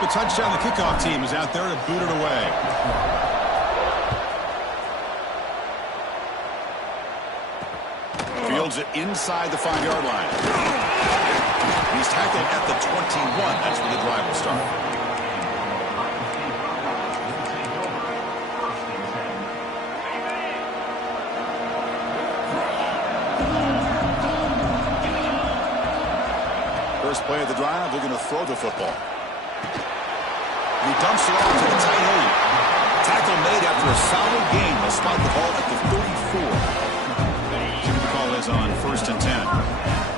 up a touchdown. The kickoff team is out there to boot it away. Fields it inside the 5-yard line. He's tackled at the 21. That's where the drive will start. First play of the drive, they're going to throw the football. He dumps it off to the tight end. Tackle made after a solid gain. They'll spot the ball at the 34. See what the call is on 1st and 10.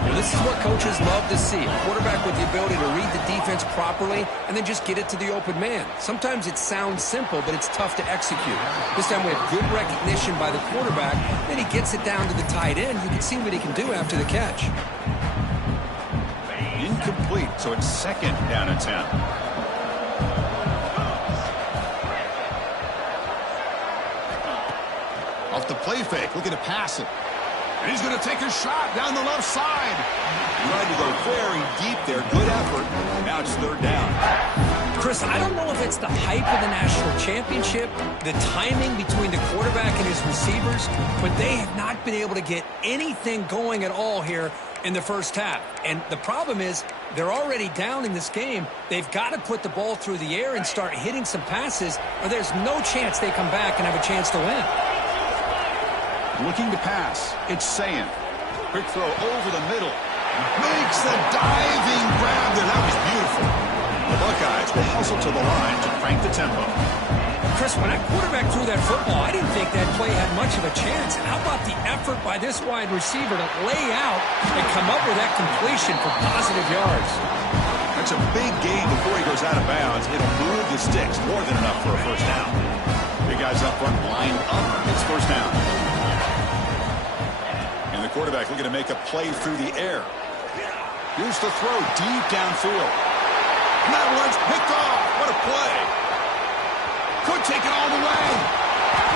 Well, this is what coaches love to see. A quarterback with the ability to read the defense properly and then just get it to the open man. Sometimes it sounds simple, but it's tough to execute. This time we have good recognition by the quarterback. Then he gets it down to the tight end. You can see what he can do after the catch. Incomplete, so it's 2nd down and 10. Off the play fake, looking to pass it. And he's going to take a shot down the left side. Tried to go very deep there. Good effort. Now it's 3rd down. Chris, I don't know if it's the hype of the national championship, the timing between the quarterback and his receivers, but they have not been able to get anything going at all here in the first half. And the problem is they're already down in this game. They've got to put the ball through the air and start hitting some passes, or there's no chance they come back and have a chance to win. Looking to pass. It's Sayin. Quick throw over the middle. Makes the diving grab there. That was beautiful. The Buckeyes will hustle to the line to crank the tempo. Chris, when that quarterback threw that football, I didn't think that play had much of a chance. How about the effort by this wide receiver to lay out and come up with that completion for positive yards? That's a big gain before he goes out of bounds. It'll move the sticks. More than enough for a first down. Big guys up front, line up. It's first down. And the quarterback looking to make a play through the air. Here's the throw deep downfield. And that one's picked off. What a play. Could take it all the way.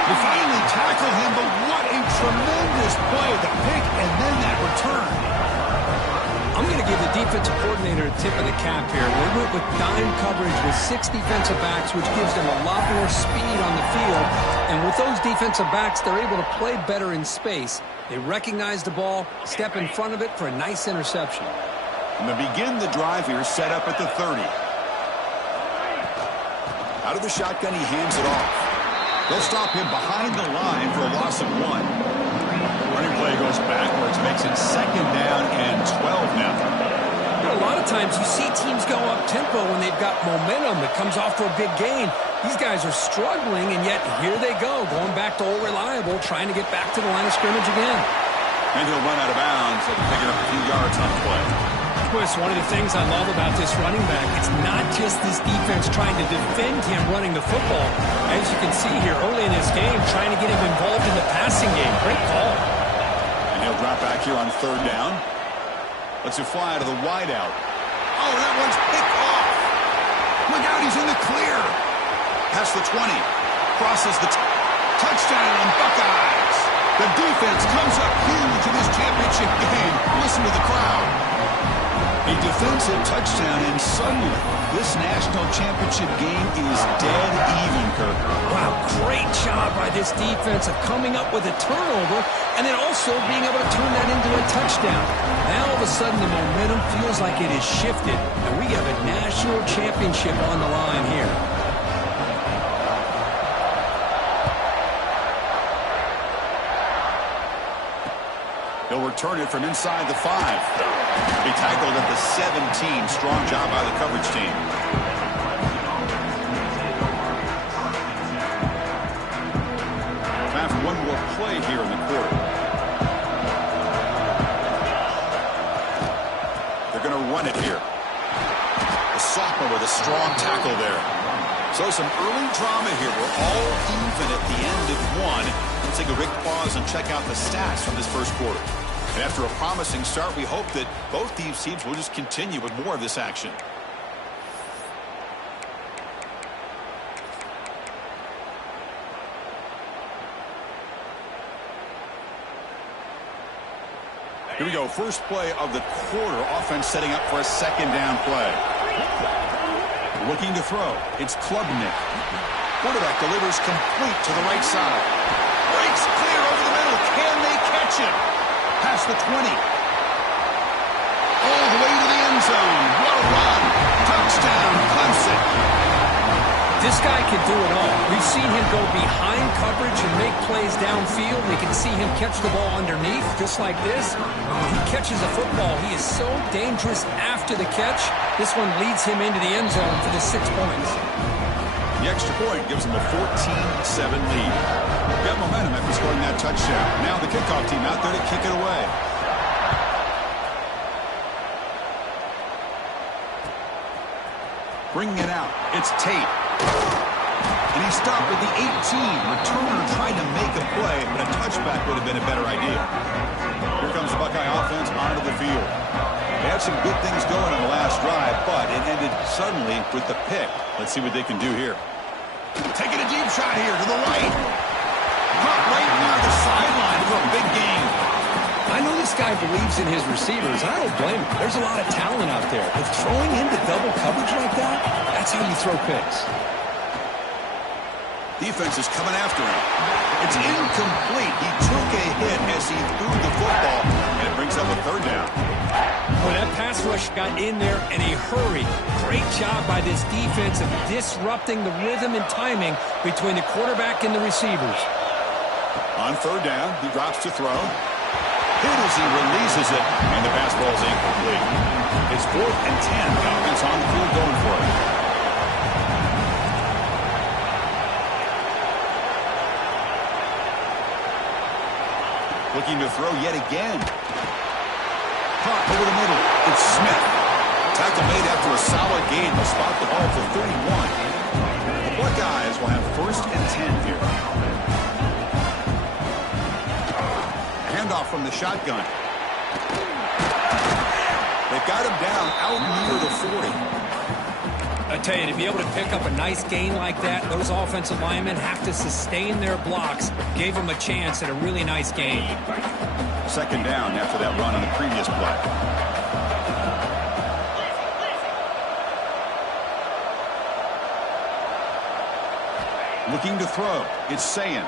They finally tackle him, but what a tremendous play. The pick and then that return. I'm going to give the defensive coordinator a tip of the cap here. They went with dime coverage with 6 defensive backs, which gives them a lot more speed on the field. And with those defensive backs, they're able to play better in space. They recognize the ball, step in front of it for a nice interception. And they begin the drive here, set up at the 30. Out of the shotgun, he hands it off. They'll stop him behind the line for a loss of 1. Running play goes backwards, makes it 2nd down and 12 now. You know, a lot of times you see teams go up-tempo when they've got momentum that comes off for a big gain. These guys are struggling, and yet here they go, going back to old reliable, trying to get back to the line of scrimmage again. And he'll run out of bounds and pick up a few yards on the play. Chris, one of the things I love about this running back, it's not just this defense trying to defend him running the football. As you can see here early in this game, trying to get him involved in the passing game. Great call. And he'll drop back here on 3rd down. Lets it fly to the wideout. Oh, that one's picked off. Look out, he's in the clear. Past the 20. Crosses the touchdown, Buckeyes. The defense comes up huge in this championship game. Listen to the crowd. A defensive touchdown, and suddenly this national championship game is dead even, Kirk. Wow, great job by this defense of coming up with a turnover and then also being able to turn that into a touchdown. Now all of a sudden the momentum feels like it has shifted, and we have a national championship on the line here. He'll return it from inside the 5. He tackled at the 17. Strong job by the coverage team. Time for one more play here in the quarter. They're going to run it here. The sophomore with a strong tackle there. So some early drama here. We're all even at the end of 1. Let's take a quick pause and check out the stats from this first quarter. And after a promising start, we hope that both these teams will just continue with more of this action. Here we go. First play of the quarter. Offense setting up for a 2nd down play. Looking to throw. It's Klubnik. Quarterback delivers complete to the right side. Breaks clear over the middle. Can they catch him? Past the 20. All the way to the end zone. What a run. Touchdown, Clemson. This guy can do it all. We've seen him go behind coverage and make plays downfield. We can see him catch the ball underneath, just like this. When he catches a football, he is so dangerous after the catch. This one leads him into the end zone for the 6 points. The extra point gives them a 14-7 lead. Got momentum after scoring that touchdown. Now the kickoff team out there to kick it away. Bringing it out. It's Tate. And he stopped with the 18. Returner tried to make a play, but a touchback would have been a better idea. Here comes the Buckeye offense onto the field. They had some good things going on the last drive, but it ended suddenly with the pick. Let's see what they can do here. Taking a deep shot here to the right. Caught right near the sideline for a big gain. I know this guy believes in his receivers. I don't blame him. There's a lot of talent out there. But throwing into double coverage like that, that's how you throw picks. Defense is coming after him. It's incomplete. He took a hit as he threw the football, and it brings up a third down. Oh, that pass rush got in there in a hurry. Great job by this defense of disrupting the rhythm and timing between the quarterback and the receivers. On third down, he drops to throw. Hit as he releases it, and the pass ball is incomplete. It's 4th and 10. The offense on the field going for it. Looking to throw yet again. Caught over the middle. It's Smith. Tackle made after a solid gain. Will spot the ball for 31. The Buckeyes will have 1st and 10 here. Handoff from the shotgun. They've got him down out near the 40. I tell you, to be able to pick up a nice gain like that, those offensive linemen have to sustain their blocks. Gave them a chance at a really nice gain. 2nd down after that run on the previous play. Looking to throw. It's Sayin.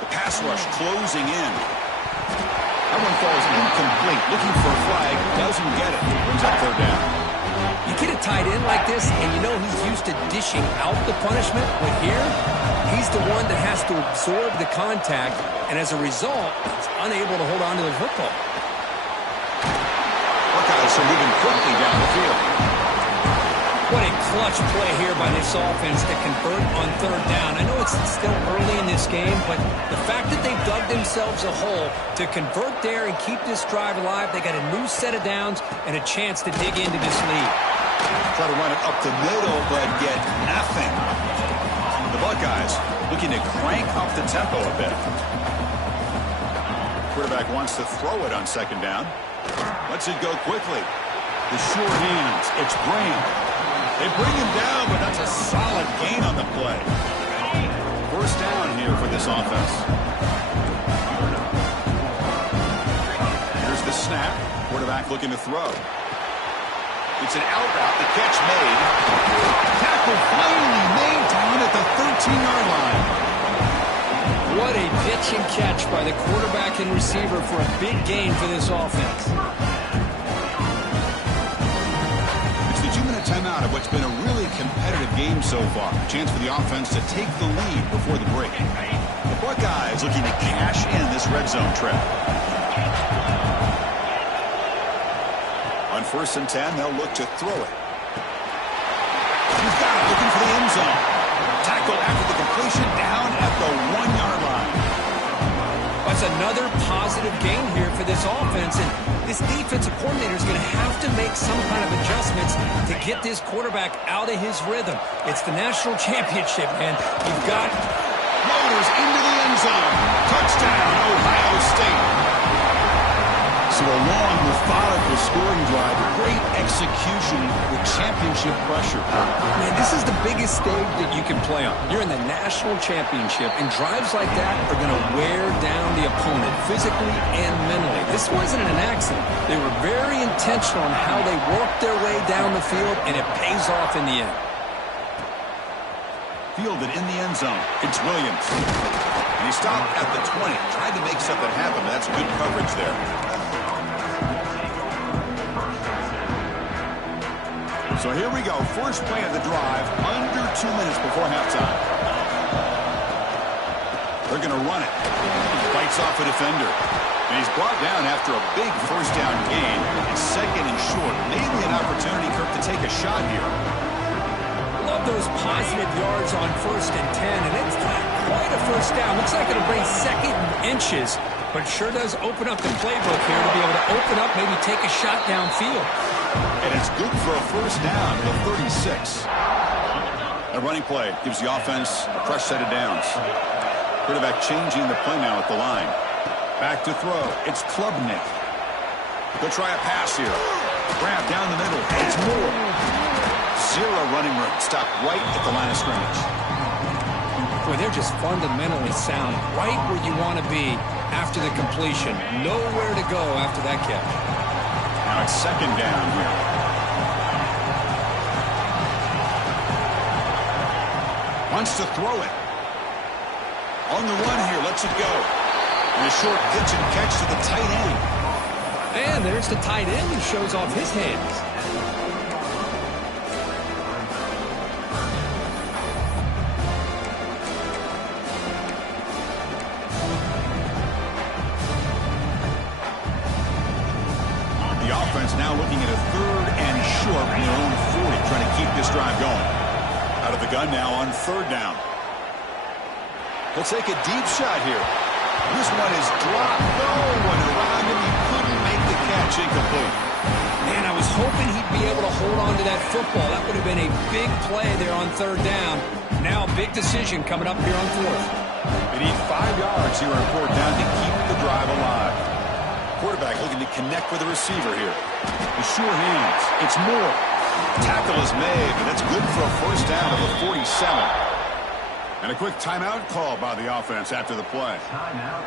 The pass rush closing in. That one falls incomplete. Looking for a flag. Doesn't get it. Brings up 3rd down. You get a tight end like this, and you know he's used to dishing out the punishment. But here, he's the one that has to absorb the contact, and as a result, he's unable to hold on to the football. Buckeyes are moving quickly down the field. What a clutch play here by this offense to convert on 3rd down. I know it's still early in this game, but the fact that they've dug themselves a hole to convert there and keep this drive alive, they got a new set of downs and a chance to dig into this lead. Try to run it up the middle, but get nothing. The Buckeyes looking to crank up the tempo a bit. Quarterback wants to throw it on 2nd down. Lets it go quickly. The sure hands. It's Green. They bring him down, but that's a solid gain on the play. 1st down here for this offense. Here's the snap. Quarterback looking to throw. It's an out route. The catch made. Tackle finally made down at the 13-yard line. What a pitch and catch by the quarterback and receiver for a big gain for this offense. It's the 2-minute timeout of what's been a really competitive game so far. A chance for the offense to take the lead before the break. The Buckeyes looking to cash in this red zone trip. On 1st and 10, they'll look to throw it. He's got it, looking for the end zone. Tackle after the completion down at the 1-yard line. That's another positive gain here for this offense, and this defensive coordinator is going to have to make some kind of adjustments to get this quarterback out of his rhythm. It's the national championship, man. You've got Motors into the end zone. Touchdown, Ohio State. So a long, methodical scoring drive, great execution with championship pressure. Man, this is the biggest stage that you can play on. You're in the national championship, and drives like that are going to wear down the opponent physically and mentally. This wasn't an accident. They were very intentional on how they worked their way down the field, and it pays off in the end. Fielded in the end zone. It's Williams. And he stopped at the 20. Tried to make something happen, but that's good coverage there. So here we go. First play of the drive. Under 2 minutes before halftime. They're going to run it. Fights off a defender. And he's brought down after a big first down gain. It's second and short. Maybe an opportunity, Kirk, to take a shot here. Love those positive yards on 1st and 10. And it's not quite a first down. Looks like it'll bring second and inches. But sure does open up the playbook here to be able to open up, maybe take a shot downfield. And it's good for a first down to the 36. A running play gives the offense a fresh set of downs. Quarterback changing the play now at the line. Back to throw. It's Klubnik. They'll try a pass here. Grab down the middle. It's Moore. Zero running room. Stop right at the line of scrimmage. Boy, they're just fundamentally sound. Right where you want to be after the completion. Nowhere to go after that catch. Now it's second down here. Wants to throw it. On the run here, lets it go. And a short pitch and catch to the tight end. And there's the tight end who shows off his hands. The offense now looking at a third and short from their own 40, trying to keep this drive going. Out of the gun now on third down. He'll take a deep shot here. This one is dropped. No one around him. He couldn't make the catch. Incomplete. Man, I was hoping he'd be able to hold on to that football. That would have been a big play there on third down. Now a big decision coming up here on fourth. They need 5 yards here on fourth down to keep the drive alive. Quarterback looking to connect with the receiver here. The sure hands. It's Moore. Tackle is made, but that's good for a first down of the 47. And a quick timeout call by the offense after the play. Timeout.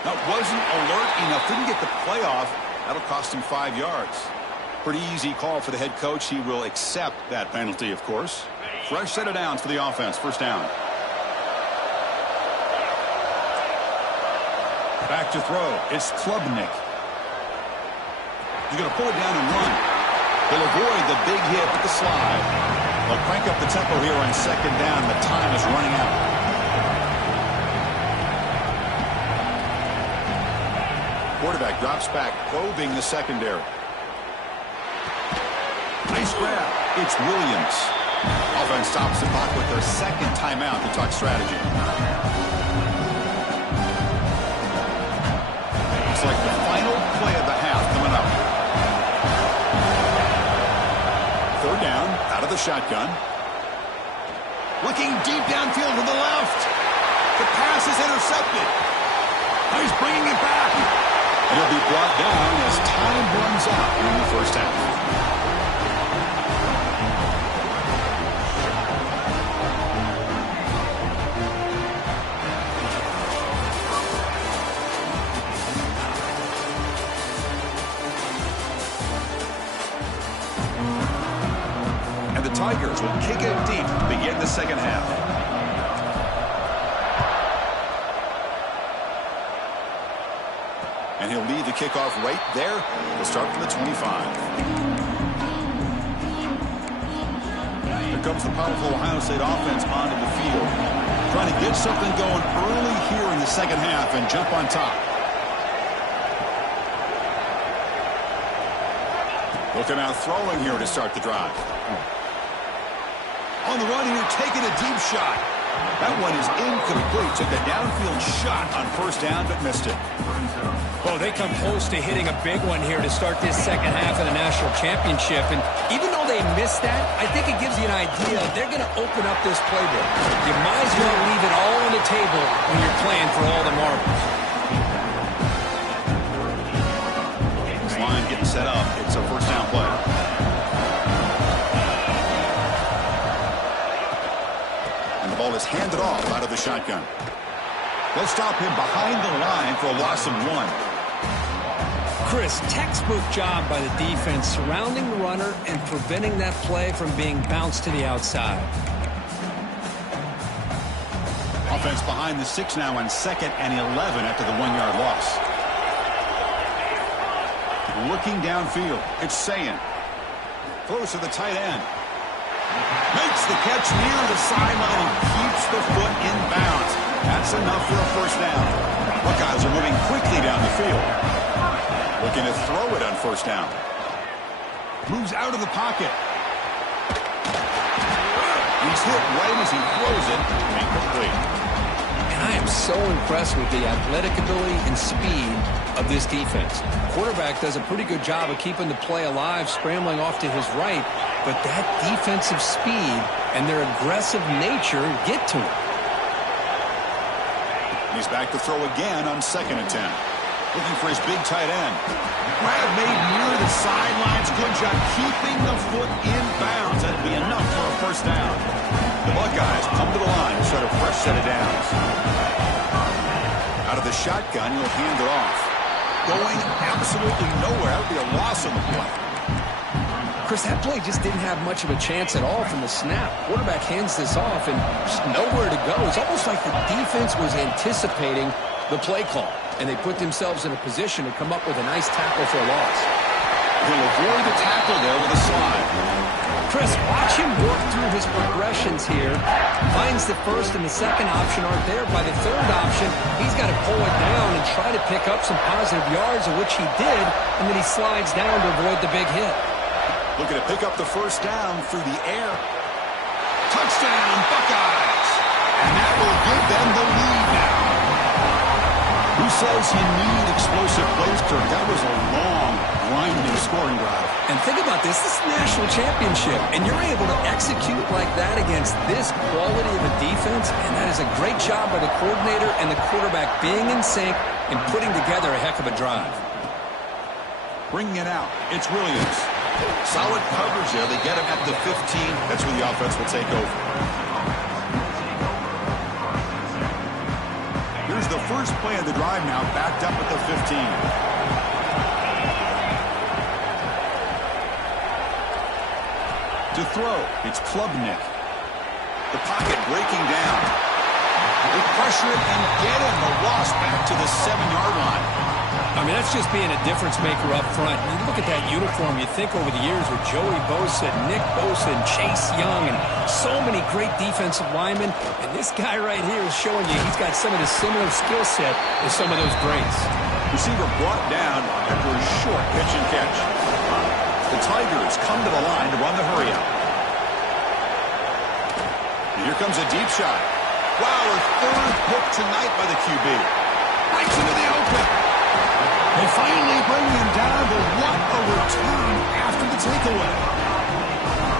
That wasn't alert enough. Didn't get the play off. That'll cost him 5 yards. Pretty easy call for the head coach. He will accept that penalty, of course. Fresh set of downs for the offense. First down. Back to throw. It's Klubnik. He's going to pull it down and run. They'll avoid the big hit with the slide. They'll crank up the tempo here on second down. The time is running out. Quarterback drops back, probing the secondary. Nice grab. It's Williams. Offense stops the clock with their second timeout to talk strategy. Looks like the final play of the half coming up. Third down, out of the shotgun. Looking deep downfield to the left. The pass is intercepted. He's bringing it back. And he'll be brought down as time runs out in the first half. And the Tigers will kick it deep to begin the second half. And he'll lead the kickoff right there. He'll start from the 25. Here comes the powerful Ohio State offense onto the field. Trying to get something going early here in the second half and jump on top. Looking out throwing here to start the drive. On the run here, taking a deep shot. That one is incomplete. Took a downfield shot on first down, but missed it. Well, they come close to hitting a big one here to start this second half of the national championship. And even though they missed that, I think it gives you an idea they're going to open up this playbook. You might as well leave it all on the table when you're playing for all the marbles. getting set up. It's a first down play. And the ball is handed off out of the shotgun. They'll stop him behind the line for a loss of 1. Chris, textbook job by the defense surrounding the runner and preventing that play from being bounced to the outside. Offense behind the 6 now on 2nd and 11 after the 1-yard loss. Looking downfield, it's Sayin. Throws to the tight end. Makes the catch near the sideline and keeps the foot in bounds. That's enough for a first down. Buckeyes are moving quickly down the field. Looking to throw it on first down. Moves out of the pocket. He's hit right as he throws it. Incomplete. And I am so impressed with the athletic ability and speed of this defense. Quarterback does a pretty good job of keeping the play alive, scrambling off to his right, but that defensive speed and their aggressive nature get to him. He's back to throw again on 2nd and 10. Looking for his big tight end. Grab made near the sidelines. Good job keeping the foot in bounds. That'd be enough for a first down. The Buckeyes come to the line to start a fresh set of downs. Out of the shotgun, he'll hand it off. Going absolutely nowhere. That would be a loss on the play. Chris, that play just didn't have much of a chance at all from the snap. Quarterback hands this off and just nowhere to go. It's almost like the defense was anticipating the play call, and they put themselves in a position to come up with a nice tackle for a loss. He'll avoid the tackle there with a slide. Chris, watch him work through his progressions here. Finds the first and the second option aren't there. By the third option, he's got to pull it down and try to pick up some positive yards, of which he did, and then he slides down to avoid the big hit. Looking to pick up the first down through the air. Touchdown, Buckeyes! And that will give them the lead now. Who says you need explosive plays, Kirk? That was a long, grinding scoring drive. And think about this. This is the national championship, and you're able to execute like that against this quality of a defense, and that is a great job by the coordinator and the quarterback being in sync and putting together a heck of a drive. Bringing it out, it's Williams. Solid coverage there. They get him at the 15. That's where the offense will take over. Here's the first play of the drive now, backed up at the 15. To throw, it's Klubnik. The pocket breaking down. They pressure it and get him. A loss back to the 7-yard line. I mean, that's just being a difference maker up front. And you look at that uniform, you think over the years with Joey Bosa, Nick Bosa, and Chase Young, and so many great defensive linemen. And this guy right here is showing you he's got some of the similar skill set as some of those greats. Receiver brought down after a short pitch and catch. The Tigers come to the line to run the hurry out. And here comes a deep shot. Wow, a third pick tonight by the QB. Right into the open. They finally bring him down, but what a return after the takeaway.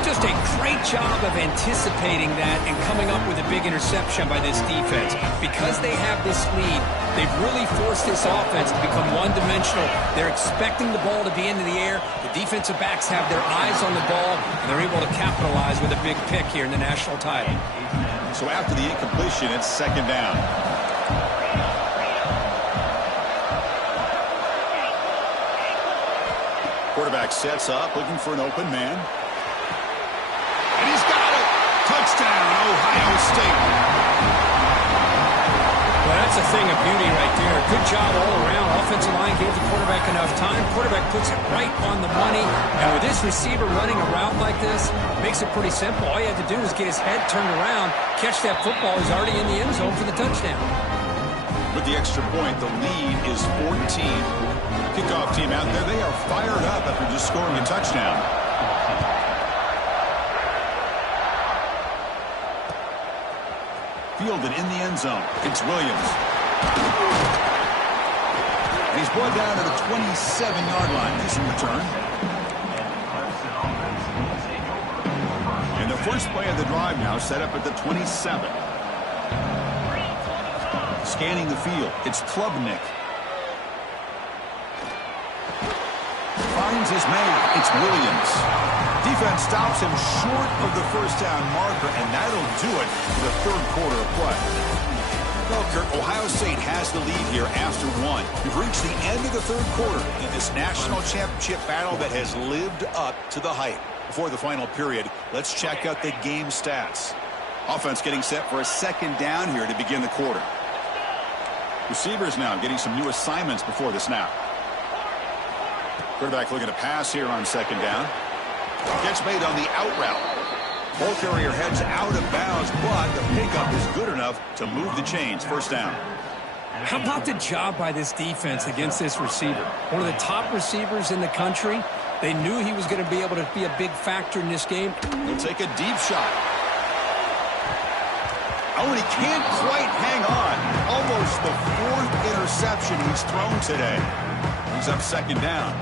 Just a great job of anticipating that and coming up with a big interception by this defense. Because they have this lead, they've really forced this offense to become one-dimensional. They're expecting the ball to be into the air. The defensive backs have their eyes on the ball, and they're able to capitalize with a big pick here in the national title. So after the incompletion, it's 2nd down. Quarterback sets up, looking for an open man. And he's got it! Touchdown, Ohio State! Well, that's a thing of beauty right there. Good job all around. Offensive line gave the quarterback enough time. Quarterback puts it right on the money. And with this receiver running a route like this, makes it pretty simple. All you have to do is get his head turned around, catch that football. He's already in the end zone for the touchdown. With the extra point, the lead is 14. Kickoff team out there, they are fired up after just scoring a touchdown. Fielded in the end zone. It's Williams. And he's brought down to the 27-yard line. Decent return. And the first play of the drive now set up at the 27. Scanning the field. It's Klubnik. finds his man. It's Williams. Defense stops him short of the first down marker, and that'll do it for the third quarter of play. Well, Kurt, Ohio State has the lead here after one. We've reached the end of the third quarter in this national championship battle that has lived up to the hype. Before the final period, let's check out the game stats. Offense getting set for a second down here to begin the quarter. Receivers now getting some new assignments before the snap. Quarterback looking to pass here on second down. Gets made on the out route. Ball carrier heads out of bounds, but the pickup is good enough to move the chains. First down. How about the job by this defense against this receiver? One of the top receivers in the country. They knew he was going to be able to be a big factor in this game. He'll take a deep shot. Oh, and he can't quite hang on. Almost the fourth interception he's thrown today. He's up second down.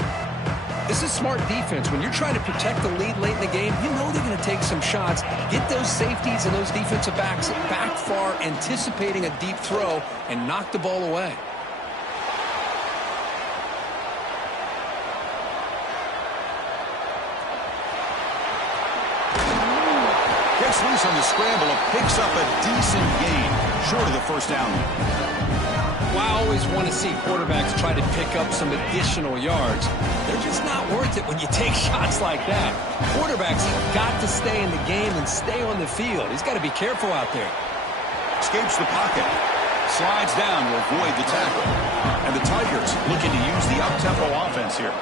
This is smart defense. When you're trying to protect the lead late in the game, you know they're going to take some shots, get those safeties and those defensive backs back far, anticipating a deep throw, and knock the ball away. Gets loose on the scramble and picks up a decent gain, short of the first down. Well, I always want to see quarterbacks try to pick up some additional yards. They're just not worth it when you take shots like that. Quarterbacks have got to stay in the game and stay on the field. He's got to be careful out there. Escapes the pocket. Slides down to avoid the tackle. And the Tigers looking to use the up-tempo offense here.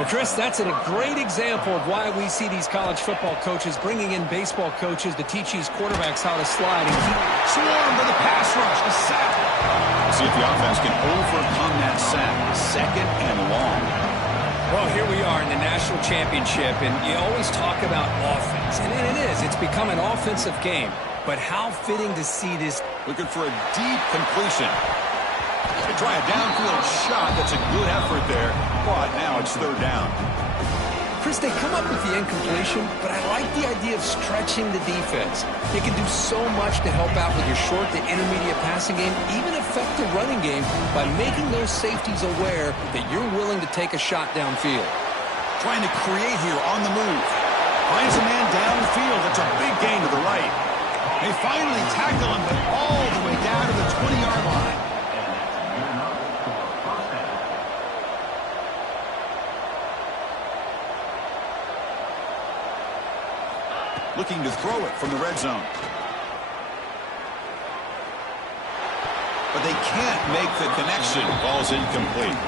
Well, Chris, that's a great example of why we see these college football coaches bringing in baseball coaches to teach these quarterbacks how to slide and keep. Swarmed by the pass rush. A sack. See if the offense can overcome that sack. Second and long. Well, here we are in the national championship, and you always talk about offense. And it is. It's become an offensive game. But how fitting to see this. Looking for a deep completion. They try a downfield shot. That's a good effort there. But now it's third down. Chris, they come up with the incompletion, but I like the idea of stretching the defense. They can do so much to help out with your short to intermediate passing game, even affect the running game by making those safeties aware that you're willing to take a shot downfield. Trying to create here on the move. Finds a man downfield. That's a big gain to the right. They finally tackle him, but all the way down to the 20-yard line. Looking to throw it from the red zone. But they can't make the connection. Ball's incomplete.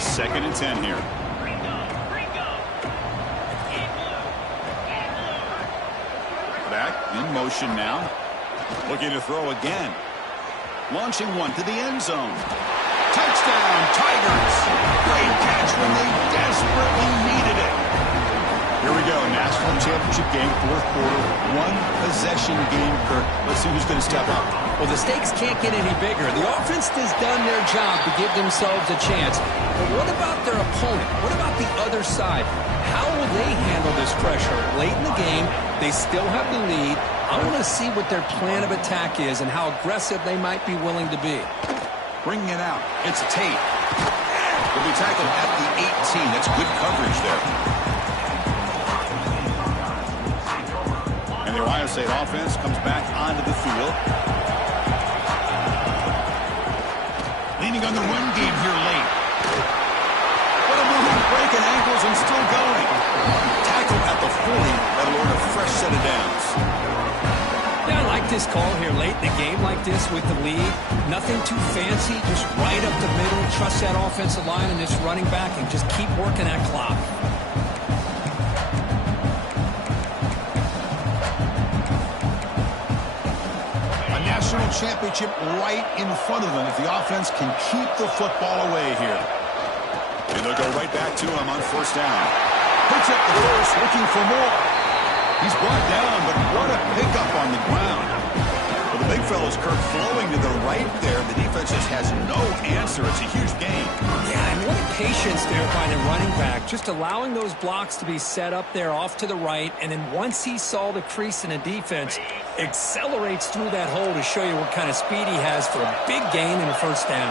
Second and 10 here. Back in motion now. Looking to throw again. Launching one to the end zone. Touchdown, Tigers. Great catch when they desperately needed it. Here we go, national championship game, fourth quarter, one possession game, Kirk. Let's see who's going to step up. Well, the stakes can't get any bigger. The offense has done their job to give themselves a chance. But what about their opponent? What about the other side? How will they handle this pressure? Late in the game, they still have the lead. I want to see what their plan of attack is and how aggressive they might be willing to be. Bringing it out. It's Tate. Will be tackled at the 18. That's good coverage there. And the Ohio State offense comes back onto the field. Leaning on the run game here late. What a move. Breaking ankles and still going. Tackle at the 40. That'll earn a fresh set of downs. Yeah, I like this call here late in the game like this with the lead. Nothing too fancy, just right up the middle. Trust that offensive line and this running back and just keep working that clock. A national championship right in front of them if the offense can keep the football away here. And they'll go right back to him on first down. Picks up the first, looking for more. He's brought down, but what a pickup on the ground. Well, the big fellow's Kirk flowing to the right there. The defense just has no answer. It's a huge gain. Yeah, and what a patience there by the running back. Just allowing those blocks to be set up there off to the right. And then once he saw the crease in the defense, Accelerates through that hole to show you what kind of speed he has for a big gain and a first down.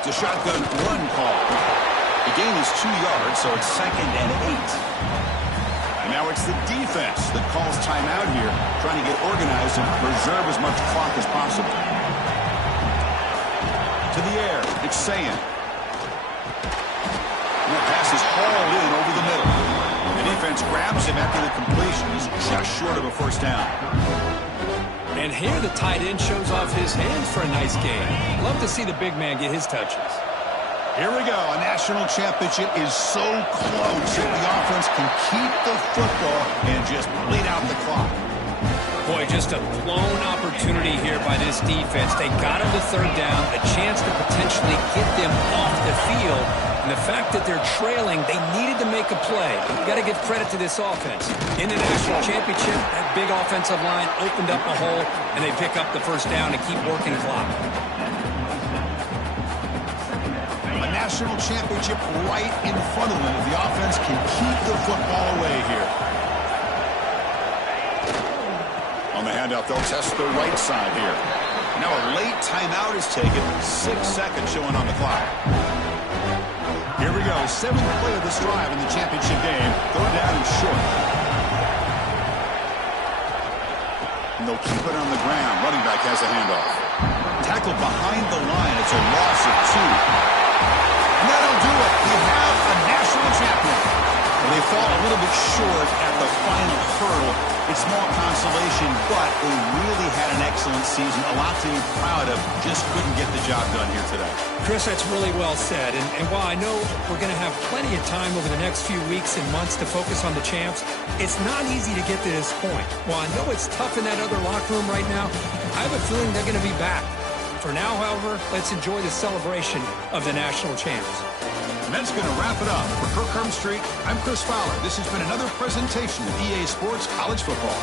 It's a shotgun run call. The gain is 2 yards, so it's 2nd and 8. And now it's the defense that calls timeout here, trying to get organized and preserve as much clock as possible. To the air, it's Sayan. And the pass is hauled in over the middle. The defense grabs him after the completion. He's just short of a first down. And here the tight end shows off his hands for a nice gain. Love to see the big man get his touches. Here we go. A national championship is so close if the offense can keep the football and just bleed out the clock. Boy, just a blown opportunity here by this defense. They got him to third down, a chance to potentially get them off the field. And the fact that they're trailing, they needed to make a play. You got to give credit to this offense. In the national championship, that big offensive line opened up a hole, and they pick up the first down and keep working clock. A national championship right in front of them if the offense can keep the football away here. On the handoff, they'll test the right side here. Now a late timeout is taken. 6 seconds showing on the clock. Here we go. 7th play of this drive in the championship game. Third down and short. And they'll keep it on the ground. Running back has a handoff. Tackled behind the line. It's a loss of 2. And that'll do it. We have a national champion. And they fall a little bit short at the final hurdle. It's small consolation, but they really had an excellent season. A lot to be proud of. Just couldn't get the job done here today. Chris, that's really well said. And while I know we're going to have plenty of time over the next few weeks and months to focus on the champs, it's not easy to get to this point. While I know it's tough in that other locker room right now, I have a feeling they're going to be back. For now, however, let's enjoy the celebration of the national champs. And that's going to wrap it up. For Kirk Street, I'm Chris Fowler. This has been another presentation of EA Sports College Football.